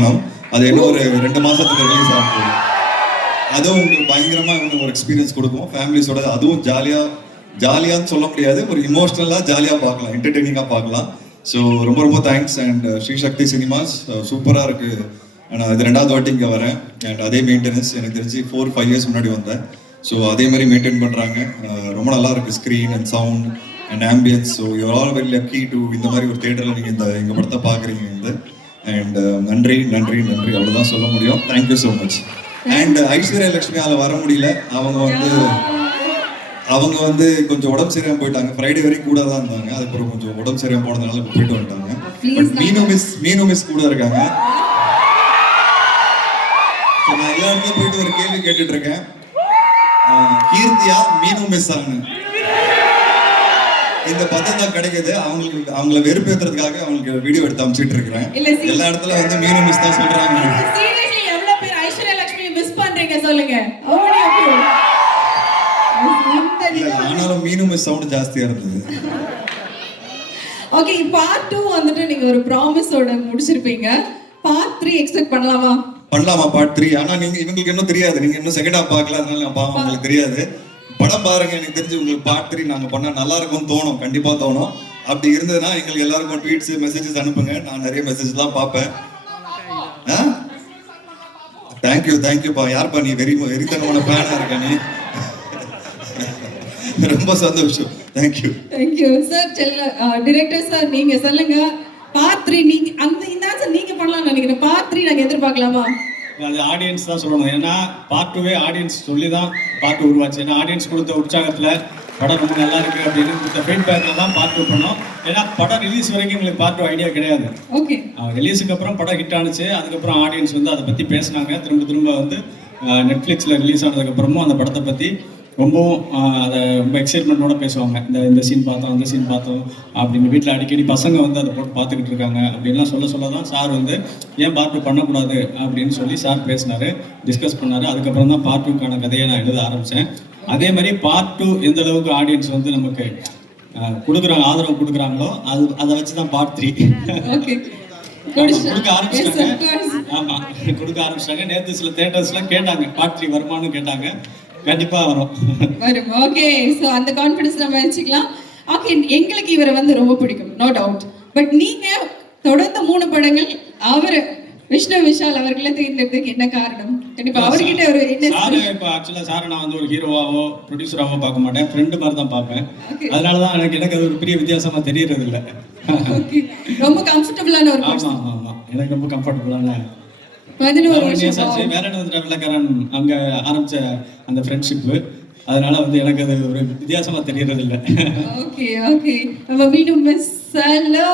யாழ்ப்பாணம். அது இன்னும் ஒரு 2 மாசத்துல ரிலீஸ் ஆகும். அதுவும் உங்களுக்கு பயங்கரமா ஒரு எக்ஸ்பீரியன்ஸ் கொடுக்கும் ஃபேமிலிஸோட. அதுவும் ஜாலியான்னு சொல்ல முடியாது, ஒரு இமோஷனலாக ஜாலியாக பார்க்கலாம், என்டர்டெய்னிங்காக பார்க்கலாம். ஸோ ரொம்ப ரொம்ப thanks. And Sri Sakthi Cinemas சூப்பராக இருக்குது. நான் இது 2வது வாட்டி இங்கே வரேன். அண்ட் அதே மெயின்டெனன்ஸ் எனக்கு தெரிஞ்சு 4-5 இயர்ஸ் முன்னாடி வந்தேன். ஸோ அதே மாதிரி மெயின்டைன் பண்ணுறாங்க. ரொம்ப நல்லா இருக்குது screen and sound and ambience. So you all very lucky to இந்த மாதிரி ஒரு தியேட்டரில் நீங்கள் எங்கள் படத்தை பார்க்குறீங்க. அண்ட் நன்றி நன்றி நன்றி, அவ்வளோதான் சொல்ல முடியும். Thank you so much. And Aishwarya லட்சுமியால வர முடியல. அவங்க வந்து கொஞ்சம் உடம்பு சரியாம போயிட்டாங்க. ஃப்ரைடே வரைக்கும் கூட தான் இருந்தாங்க. அதுக்கப்புறம் கொஞ்சம் உடம்பு சரியாம போனதுனால இப்போ போயிட்டு வந்துட்டாங்க. பட் மீனு மிஸ் கூட இருக்காங்க. நான் எல்லா இடத்துல போயிட்டு ஒரு கேள்வி கேட்டுட்டு இருக்கேன், கீர்த்தியா மீனு மிஸ் ஆனு இந்த பதம் தான் கிடைக்குது. அவங்கள வெறுப்பேற்றுறதுக்காக அவங்களுக்கு வீடியோ எடுத்து அமைச்சிட்டு இருக்கிறேன். எல்லா இடத்துல வந்து மீனு மிஸ் தான் சொல்றாங்க. சொல்லுங்க. ஆனாலும் மீனும் சவுண்ட் ஜாஸ்தியா இருந்தது. ஓகே, பார்ட் 2 வந்துட்டு நீங்க ஒரு ப்ராமிஸோட முடிச்சிருப்பீங்க. பார்ட் 3 எக்ஸ்பெக்ட் பண்ணலாமா? பார்ட் 3. ஆனா நீங்க இவங்களுக்கு இன்னும் தெரியாது, நீங்க இன்னும் செகண்ட் ஹாஃப் பார்க்கல, அதனால உங்களுக்கு தெரியாது. படம் பாருங்க, எனக்கு தெரிஞ்சு உங்களுக்கு பார்ட் 3 நாங்க பண்ணா நல்லா இருக்கும்னு தோணும், கண்டிப்பா தோணும். அப்படி இருந்ததுன்னா எங்களுக்கு எல்லாருக்கும் ட்வீட்ஸ் மெசேஜஸ் அனுப்புங்க. நான் நிறைய மெசேஜ் தான் பார்ப்பேன். தேங்க்யூப்பா. யார்ப்பா நீ வெறித்தனமான பிளானா இருக்க நீ? ரொம்ப சந்தோஷம். Thank you sir. டைரக்டர் சார், நீங்க சொல்லுங்க. பார்ட் 3 நீங்க இந்த ஆன்சர் நீங்க பண்ணலாம்னு நினைக்கிறேன். பார்ட் 3 நாங்க எதிர்பார்க்கலாமா? அது ஆடியன்ஸ் தான் சொல்லணும். ஏன்னா பார்ட் 2வே ஆடியன்ஸ் சொல்லி தான் பார்ட் 2 உருவாச்சு. ஏன்னா ஆடியன்ஸ் கொடுத்த உற்சாகத்துல படம் ரொம்ப நல்லா இருக்கு அப்படின்னு கொடுத்த ஃபீட்பேக்ல தான் பார்ட் 2 பண்ணோம். ஏன்னா படம் ரிலீஸ் வரைக்கும் எங்களுக்கு பார்ட் 2 ஐடியா கிடையாது. ஓகே, ரிலீஸுக்கு அப்புறம் படம் ஹிட் ஆனிச்சு. அதுக்கப்புறம் ஆடியன்ஸ் வந்து அதை பற்றி பேசினாங்க. திரும்ப வந்து நெட்ஃப்ளிக்ஸில் ரிலீஸ் ஆனதுக்கப்புறமும் அந்த படத்தை பற்றி ரொம்பவும் அதை ரொம்ப எக்ஸைட்மெண்ட்டோட பேசுவாங்க. இந்த சீன் பார்த்தோம், அந்த சீன் பார்த்தோம் அப்படின்னு வீட்டில் அடிக்கடி பசங்க வந்து அதை போட்டு பார்த்துக்கிட்டு இருக்காங்க அப்படின்லாம் சொல்ல தான் சார் வந்து ஏன் பார்ட் 2 பண்ணக்கூடாது அப்படின்னு சொல்லி சார் பேசினார், டிஸ்கஸ் பண்ணார். அதுக்கப்புறம் தான் பார்ட் 2க்கான கதையை நான் எழுத ஆரம்பித்தேன். அதே மாதிரி பார்ட் 2 எந்த அளவுக்கு ஆடியன்ஸ் வந்து நமக்கு ஆதரவு கொடுக்குறாங்களோ அதை வச்சு தான் பார்ட் 3 கொடுக்க ஆரம்பிச்சிட்டாங்க. ஆமா, கொடுக்க ஆரம்பிச்சிட்டாங்க. நேற்று சில தியேட்டர்ஸ்ல கேட்டாங்க பார்ட் 3 வருமானு கேட்டாங்க. கண்டிப்பா வரும். ஓகே, சோ அந்த கான்ஃபிடன்ஸ் நம்ம வச்சுக்கலாம். ஓகே, எங்களுக்கு இவரை வந்து ரொம்ப பிடிக்கும், நோ டவுட். பட் நீங்க தொடர்ந்து 3 படங்கள் அவர் விஷ்ணு விஷால் அவர்களை தேர்ந்தெடுத்ததுக்கு என்ன காரணம்? கண்டிப்பா அவர்கிட்ட ஒரு சார் இப்போ ஆக்சுவலா சார் நான் வந்து ஒரு ஹீரோவாவோ ப்ரொடியூசராவோ பார்க்க மாட்டேன், ஃப்ரெண்டு மாதிரி தான் பார்ப்பேன். அதனாலதான் எனக்கு அது ஒரு பெரிய வித்தியாசமா தெரியறது இல்லை. ரொம்ப கம்ஃபர்டபுளான ஒரு பர்சன். ஆமா, எனக்கு ரொம்ப கம்ஃபர்டபுளான 11 வருஷம் வேற என்ன வெள்ளக்காரன் அங்க ஆரம்பிச்ச அந்த ஃப்ரெண்ட்ஷிப். அதனால வந்து எனக்கு அது ஒரு வித்தியாசமா தெரியறது இல்லை. ஓகே நம்ம மீண்டும் மிஸ் ஹலோ.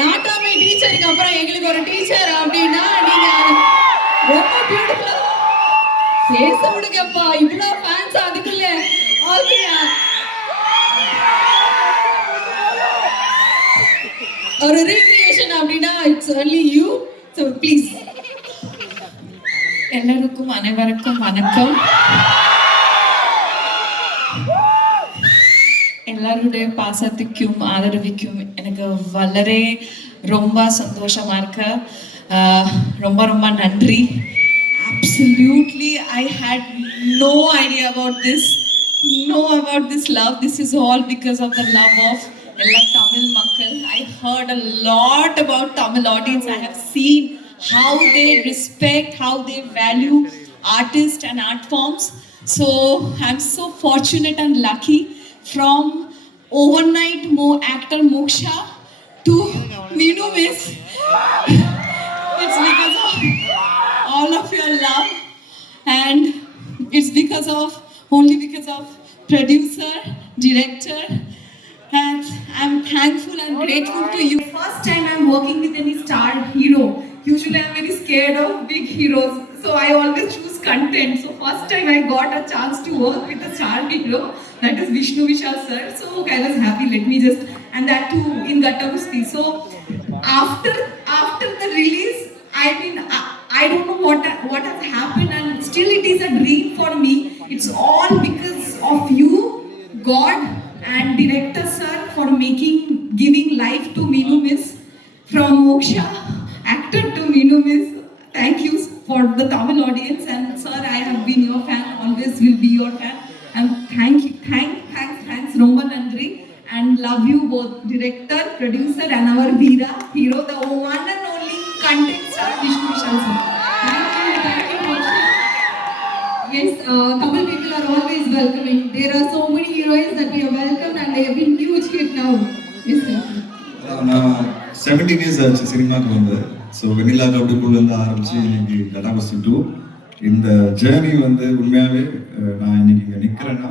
நாட்டாமை டீச்சருக்கு அப்புறம் எங்களுக்கு ஒரு டீச்சர் அப்படின்னா நீங்க ரொம்ப பியூட்டிஃபுல்லா பேச விடுங்கப்பா. இவ்வளவு ஃபேன்ஸ் அதுக்குள்ள. ஓகே, ஒரு ரீக்ரியேஷன் அப்படின்னா it's only you. So please. அனைவருக்கும் வணக்கம். எல்லாருடைய பாசத்துக்கும் ஆதரவுக்கும் எனக்கு வளரே ரொம்ப சந்தோஷமா இருக்கு. ரொம்ப நன்றி. Absolutely, I had no idea about this love. This is all because of the love of all Tamil makkal. I heard a lot about Tamil audience. I have seen how they respect, how they value artists and art forms. So I'm so fortunate and lucky. From overnight actor Moksha to Meenu Miss. It's because of all of your love, and it's only because of producer, director, and I'm thankful and grateful to you. First time I'm working with any star hero. Usually I'm very scared of big heroes, so I always choose content. So first time I got a chance to work with a star hero, that is Vishnu Vishal sir. So I was happy. Let me just, and that too in Gattagusti. So after the release, I mean, I don't know what has happened, and still it is a dream for me. It's all because of you, God, and director sir for giving life to Meenu Miss. From Moksha, actor to Meenu Miss. Thank you for the Tamil audience, and sir, I have been your fan, always will be your fan. And thanks, Romba Nandri, and love you both, director, producer, and our Veera, hero, the one and only content star, Vishnu Vishal sir. Thank you, Moksha. Yes, Tamil people are always welcoming. There are so many heroines that we have welcomed and they have been huge hit now. Yes, sir. நான் 17 years ஆச்சு சினிமாவுக்கு வந்து. So வெண்ணிலா கபடிக்குள்ளேருந்து ஆரம்பிச்சு இன்னைக்கு கட்டாபஸ்தி 2 இந்த journey வந்து உண்மையாகவே நான் இன்னைக்கு இங்கே நிற்கிறேன்னா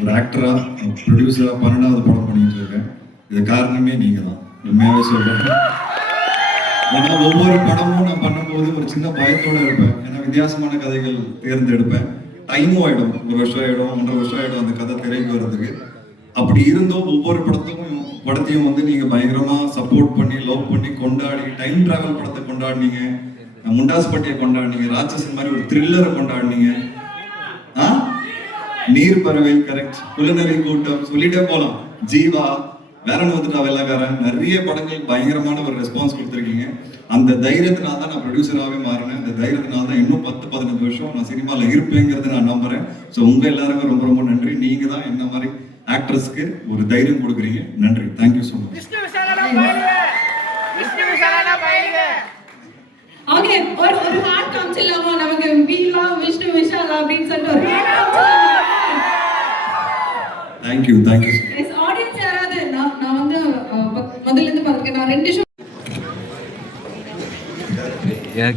ஒரு ஆக்டராக ப்ரொடியூசராக 12வது படம் பண்ணிட்டு இருக்கேன். இது காரணமே நீங்கள் தான், உண்மையாகவே சொல்கிறேன். ஏன்னா ஒவ்வொரு படமும் நான் பண்ணும்போது ஒரு சின்ன பயத்தோடு இருப்பேன். ஏன்னா வித்தியாசமான கதைகள் தேர்ந்தெடுப்பேன். டைமும் ஆகிடும், 1 வருஷம் ஆகிடும், 1.5 வருஷம் ஆகிடும் அந்த கதை திரைக்கு வர்றதுக்கு. அப்படி இருந்தும் ஒவ்வொரு படத்தையும் வந்து நீங்க பயங்கரமா சப்போர்ட் பண்ணி லவ் பண்ணி கொண்டாடி, டைம் டிராவல் படத்தை கொண்டாடினீங்க, முண்டாஸ் பட்டியை கொண்டாடினீங்க, ராட்சசன் மாதிரி ஒரு த்ரில்லரை கொண்டாடினீங்க, நீர் பறவை கரெக்ட், குலநரி கூட்டம் சொல்லிட்டே போலாம், ஜீவா, வேறன்னு வந்துட்டா வெள்ளக்காரன், நிறைய படங்கள் பயங்கரமான ஒரு ரெஸ்பான்ஸ் கொடுத்துருக்கீங்க. அந்த தைரியத்தினால தான் நான் ப்ரொடியூசராகவே மாறினேன். அந்த தைரியத்தினால தான் இன்னும் 10-15 வருஷம் நான் சினிமாவில் இருப்பேங்கிறது நான் நம்புறேன். ஸோ உங்க எல்லாருமே ரொம்ப ரொம்ப நன்றி. நீங்க தான் என்ன மாதிரி ஆக்ட்ரஸ்க்கு ஒரு தைரியம் கொடுக்குறீங்க. நன்றி, தேங்க்யூ ஸோ மச். ஓகே, ஒரு ஹார்ட் காமிச்சிடலாமா நமக்கு? we love விஷ்ணு விஷால் அப்படின்னு சொல்லிட்டு ஒரு ஹார்ட் காமிச்சிடலாமா? Thank you thank you. எஸ், ஆடியன்ஸ் யாராவது நான் வந்து முதல்ல இருந்து பார்த்துருக்கேன். நான் 2 ஷோ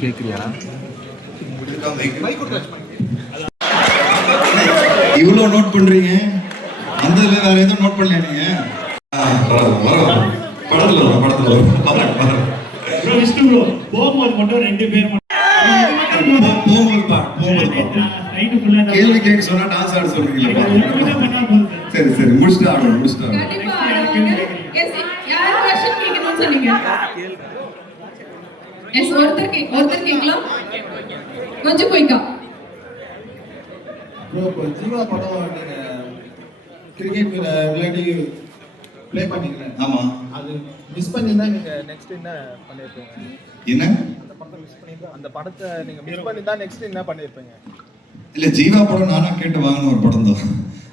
கேட்குறியா? இவ்வளோ நோட் பண்றீங்க, அந்த வேற எதுவும் நோட் பண்ணல நீங்க? படத்துல வரும். விஷ்ணு ப்ரோ போகும்போது மட்டும் 2 பேர் கேள்வி கேட்க சொன்னா டான்ஸ் ஆட சொல்றீங்களா? சரி முடிச்சுட்டு ஆடுவோம். கண்டிப்பா ஆடுவாங்க. எஸ், யார் क्वेश्चन கேட்கணும்னு சொன்னீங்க? எஸ், ஒருத்தர் கேட்கலாம். கொஞ்சம் குயிக்கா. ப்ரோ, இப்போ ஜீவா படம் நீங்க கிரிக்கெட் விளையாடி ப்ளே பண்ணீங்களே, ஆமா, அது மிஸ் பண்ணியிருந்தா நீங்க நெக்ஸ்ட் என்ன பண்ணியிருப்பீங்க? என்ன அந்த படத்தை மிஸ் பண்ணியிருந்தா, அந்த படத்தை நீங்க மிஸ் பண்ணியிருந்தா நெக்ஸ்ட் என்ன பண்ணியிருப்பீங்க? இல்ல, ஜீவா படம் நானா கேட்டு வாங்கின ஒரு படம் தான்.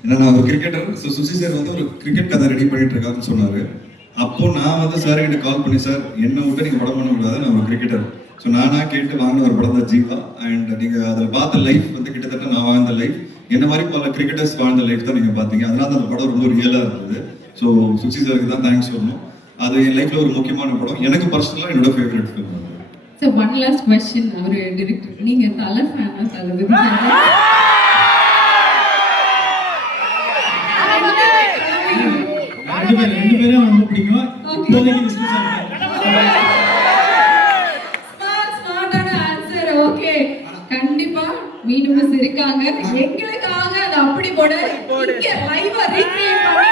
ஏன்னா நான் ஒரு கிரிக்கெட்டர். சுசி சார் வந்து ஒரு கிரிக்கெட் கதை ரெடி பண்ணிட்டு இருக்காருன்னு சொன்னாரு. அப்போ நான் வந்து சார் கிட்ட கால் பண்ணி, சார் என்ன விட்டு நீங்க படம் பண்ண கூடாது, நான் ஒரு கிரிக்கெட்டர். ஸோ நானா கேட்டு வாங்கின ஒரு படம் தான் ஜீவா. அண்ட் நீங்க அதில் பார்த்த லைஃப் வந்து கிட்டத்தட்ட நான் வாழ்ந்த லைஃப், என்ன மாதிரி பல கிரிக்கெட்டர்ஸ் வாழ்ந்த லைஃப் தான் நீங்க பார்த்தீங்க. அதனால அந்த படம் ரொம்ப ரியலா இருந்தது. ஸோ சுசி சாருக்கு தான் தேங்க்ஸ் சொல்லணும். அது என் லைஃப்ல ஒரு முக்கியமான படம். எனக்கு பர்சனலா என்னோட favourite film. So one last question, ஒரு டைரக்டர், நீங்க தல ஃபேனா தளபதி ஃபேனா? ரெண்டு பேரும் ரொம்ப பிடிக்கும். இப்போதைக்கு விஷ்ணு சார் ஸ்மார்ட்டான ஆன்சர். ஓகே, கண்டிப்பா மீண்டும் மிஸ் இருக்காங்க. எங்களுக்காக அது அப்படி போட இங்க லைவா ரீக்ரியேட் பண்ணி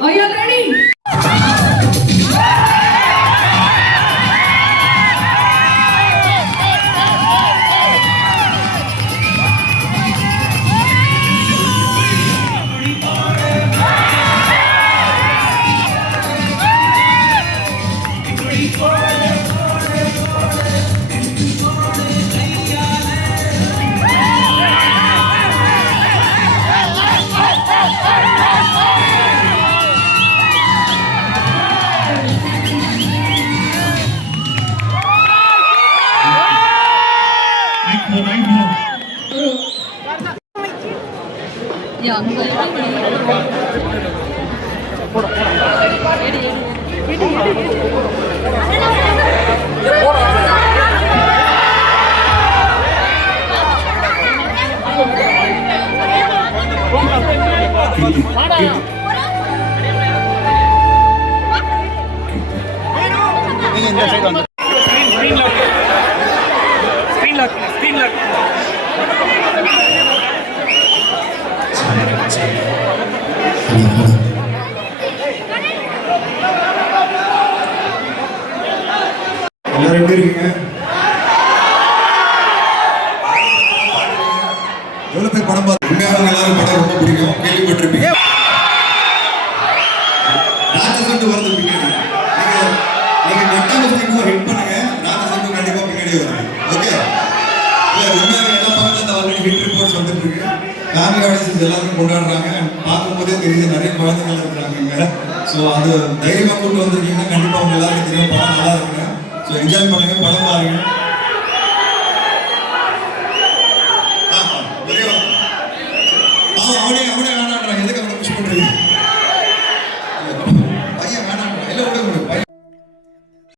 Are you all ready? எல்லாரும் எப்படி இருக்கீங்க? எவ்வளவு பேர் படம் பார்த்து உண்மையாக எல்லாரும் படம் ரொம்ப பிடிக்கும், கேள்விப்பட்டிருப்பீங்க. ராட்சசன் வருது பின்னாடி, நீங்க கட்டாமஸ்டிக்கும் ஹிட் பண்ணுங்க, ராட்சசன் கண்டிப்பா பின்னாடி வருது. ஓகே, இல்ல உண்மையாக எல்லா பக்கத்துல ஆல்ரெடி ஹிட் ரிப்போர்ட்ஸ் வந்துட்டு இருக்கு. ஃபேமிலி ஆடியன்ஸ் எல்லாரும் கொண்டாடுறாங்க. பார்க்கும்போதே தெரியுது நிறைய குழந்தைகள் இருக்கிறாங்க இங்க. ஸோ அது தைரியமா கூட்டு வந்திருக்கீங்க. கண்டிப்பா உங்க எல்லாருக்கும் தெரியும் படம் நல்லா இருக்குங்க. ஸோ என்ஜாய் பண்ணுங்க, படம் பாருங்க.